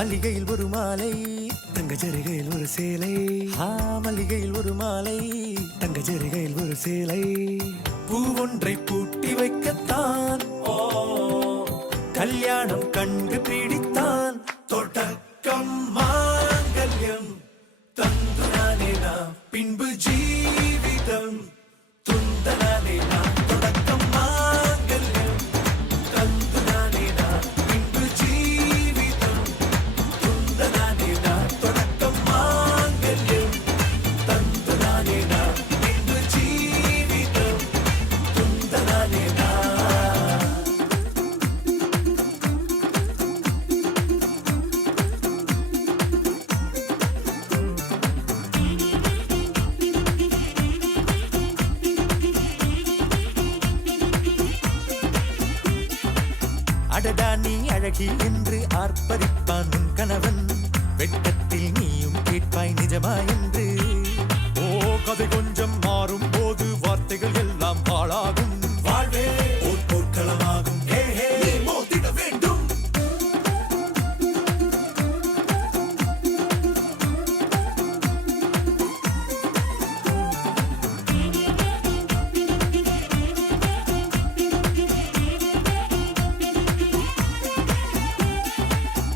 மல்லிகையில் ஒரு மாலை தங்க ஜரிகையில் ஒரு சேலை மல்லிகையில் ஒரு மாலை தங்க ஜரிகையில் ஒரு சேலை பூவொன்றை பூட்டி வைக்கத்தான் கல்யாணம் கண்டு பிடித்தான் தொடக்கம் மாங்கல்யம் தந்துனானே நாம் பின்பு ஜீவிதம் துந்தனானே நாம் தொடக்கம் மாங்கல்யம் தந்துனானே நாம் பின்பு ஜீவிதம் துந்தனானே நாம் தொடக்கம் மாங்கல்யம் தந்துனானே நாம் பின்பு ஜீவிதம் துந்தனானே நாம். அடடா நீ அழகி என்று ஆர்ப்பரிப்பான் உன் கணவன் வெட்கத்தில் நீயும் கேட்பாய் நிஜமா என்று கதை கொஞ்சம் மாறும் போது வார்த்தைகள் எல்லாம் பாழாகும் வாழ்வே ஓர் போர்க்களமாகும் நீ மோதிட வேண்டும்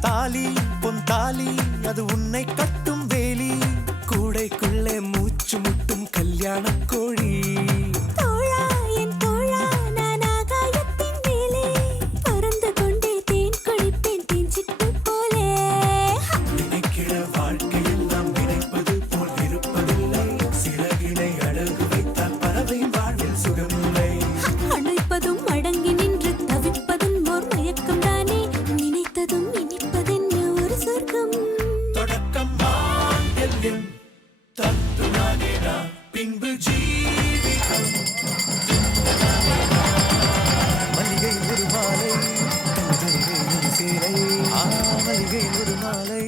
தாலி பொன் தாலி அது உன்னை கட்டும் வேலி கூடைக்குள்ளே மூச்சு முட்டும் கல்யாண கோழி நினைக்கிற வாழ்க்கையில் நாம் நினைப்பது போல் இருப்பதில்லை சிறகினை அழகு வைத்தால் பறவையின் வாழ்வில் சுகமில்லை அழைப்பதும் அடங்கி நின்று தவிப்பதும் ஓர் மயக்கம் தானே நினைத்ததும் இனிப்பதென்ன ஒரு சொர்க்கம் தொடக்கம் மாங்கல்யம் தந்துனானே நாம் பின்பு ஜீவிதம் மல்லிகையில் ஒரு மாலை தங்க ஜரிகையில் ஒரு சேலை மல்லிகையில் ஒரு மாலை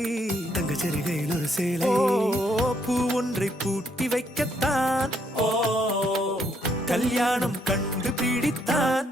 தங்க ஜரிகையில் ஒரு சேலை பூ ஒன்றை பூட்டி வைக்கத்தான் கல்யாணம் கண்டு பிடித்தான்